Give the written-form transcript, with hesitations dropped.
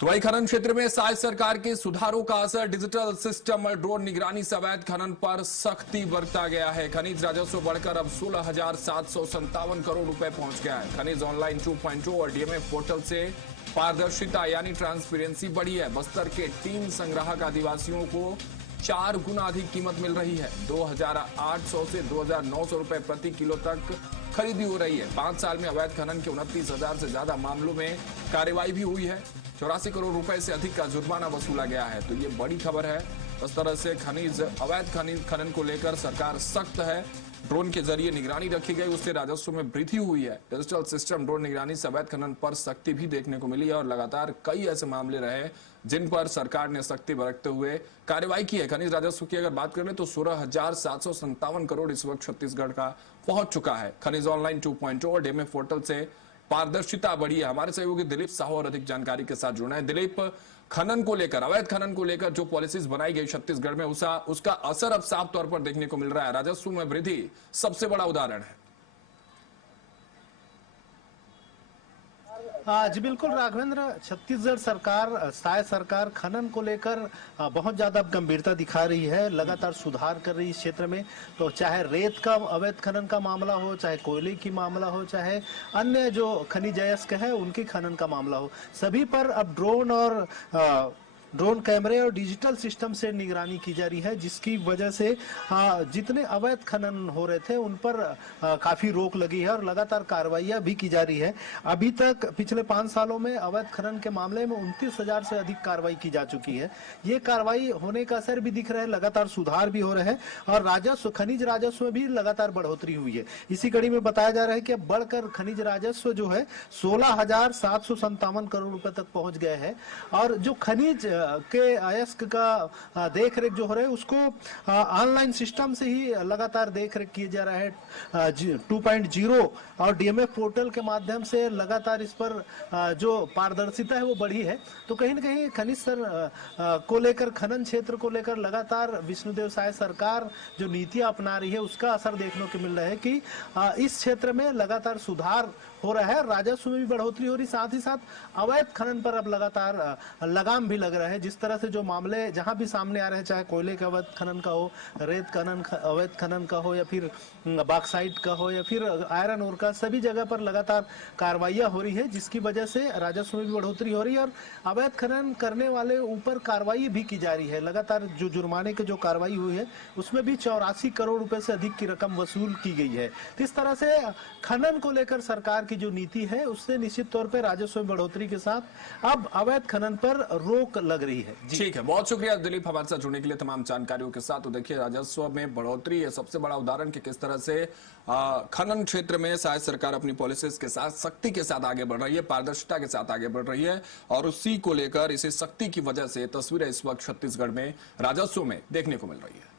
तो वही खनन क्षेत्र में साज सरकार के सुधारों का असर, डिजिटल सिस्टम और ड्रोन निगरानी से अवैध खनन पर सख्ती बरता गया है। खनिज राजस्व बढ़कर अब 16,757 करोड़ रुपए पहुंच गया है। खनिज ऑनलाइन 2.0 और डीएमएफ पोर्टल से पारदर्शिता यानी ट्रांसपेरेंसी बढ़ी है। बस्तर के 3 संग्राहक आदिवासियों को 4 गुना अधिक कीमत मिल रही है। 2,800 से 2,900 रुपए प्रति किलो तक खरीदी हो रही है। 5 साल में अवैध खनन के 29,000 से ज्यादा मामलों में कार्रवाई भी हुई है। 84 करोड़ रुपए से अधिक का जुर्माना वसूला गया है। तो ये बड़ी खबर है। इस तरह से अवैध खनन को लेकर सरकार सख्त है। ड्रोन के जरिए निगरानी रखी गई, उससे राजस्व में वृद्धि हुई है। डिजिटल सिस्टम ड्रोन निगरानी से अवैध खनन पर सख्ती भी देखने को मिली है और लगातार कई ऐसे मामले रहे जिन पर सरकार ने सख्ती बरतते हुए कार्रवाई की है। खनिज राजस्व की अगर बात करें तो 16,757 करोड़ इस वक्त छत्तीसगढ़ का पहुंच चुका है। खनिज ऑनलाइन 2.0 और डीएमएफ पोर्टल से पारदर्शिता बढ़ी है। हमारे सहयोगी दिलीप साहू और अधिक जानकारी के साथ जुड़ना है। दिलीप, खनन को लेकर, अवैध खनन को लेकर जो पॉलिसीज बनाई गई छत्तीसगढ़ में, उसका असर अब साफ तौर पर देखने को मिल रहा है। राजस्व में वृद्धि सबसे बड़ा उदाहरण है। जी बिल्कुल राघवेंद्र, छत्तीसगढ़ सरकार, साय सरकार खनन को लेकर बहुत ज्यादा गंभीरता दिखा रही है, लगातार सुधार कर रही है इस क्षेत्र में। तो चाहे रेत का अवैध खनन का मामला हो, चाहे कोयले की मामला हो, चाहे अन्य जो खनिज अयस्क है उनके खनन का मामला हो, सभी पर अब ड्रोन कैमरे और डिजिटल सिस्टम से निगरानी की जा रही है, जिसकी वजह से जितने अवैध खनन हो रहे थे उन पर काफी रोक लगी है और लगातार कार्रवाइयां भी की जा रही है। अभी तक पिछले 5 सालों में अवैध खनन के मामले में 29,000 से अधिक कार्रवाई की जा चुकी है। ये कार्रवाई होने का असर भी दिख रहा है, लगातार सुधार भी हो रहा है और राजस्व, खनिज राजस्व में भी लगातार बढ़ोतरी हुई है। इसी कड़ी में बताया जा रहा है कि अब बढ़कर खनिज राजस्व जो है 16,757 करोड़ रुपए तक पहुंच गए हैं और जो खनिज के अयस्क का देख रेख जो हो रहा है उसको ऑनलाइन सिस्टम से ही लगातार देख रेख किया जा रहा है। 2.0 और डीएमएफ पोर्टल के माध्यम से लगातार इस पर जो पारदर्शिता है वो बढ़ी है। तो कहीं ना कहीं खनिज को लेकर, खनन क्षेत्र को लेकर लगातार विष्णुदेव साय सरकार जो नीतियां अपना रही है उसका असर देखने को मिल रहा है कि इस क्षेत्र में लगातार सुधार हो रहा है, राजस्व में भी बढ़ोतरी हो रही, साथ ही साथ अवैध खनन पर अब लगातार लगाम भी लग रहा है। जिस तरह से जो मामले जहां भी सामने आ रहे हैं, चाहे कोयले के अवैध खनन का हो, रेत खनन अवैध खनन का हो या फिर बॉक्साइट का हो या फिर आयरन ओर का, सभी जगह पर लगातार कार्रवाइयां हो रही है, जिसकी वजह से राजस्व में भी बढ़ोतरी हो रही है और अवैध खनन करने वाले ऊपर कार्रवाई भी की जा रही है। लगातार जो जुर्माने की जो कार्रवाई हुई है उसमें भी 84 करोड़ रुपए से अधिक की रकम वसूल की गई है। तो इस तरह से खनन को लेकर सरकार की जो नीति है उससे निश्चित तौर पर राजस्व में बढ़ोतरी के साथ अब अवैध खनन पर रोक लग रही है। ठीक है, बहुत शुक्रिया दिलीप हमारे साथ जुड़ने के लिए तमाम जानकारियों के साथ। तो देखिए, राजस्व में बढ़ोतरी है सबसे बड़ा उदाहरण कि किस तरह से खनन क्षेत्र में शायद सरकार अपनी पॉलिसीज के साथ सख्ती के साथ आगे बढ़ रही है, पारदर्शिता के साथ आगे बढ़ रही है और उसी को लेकर, इसी सख्ती की वजह से तस्वीरें इस वक्त छत्तीसगढ़ में राजस्व में देखने को मिल रही है।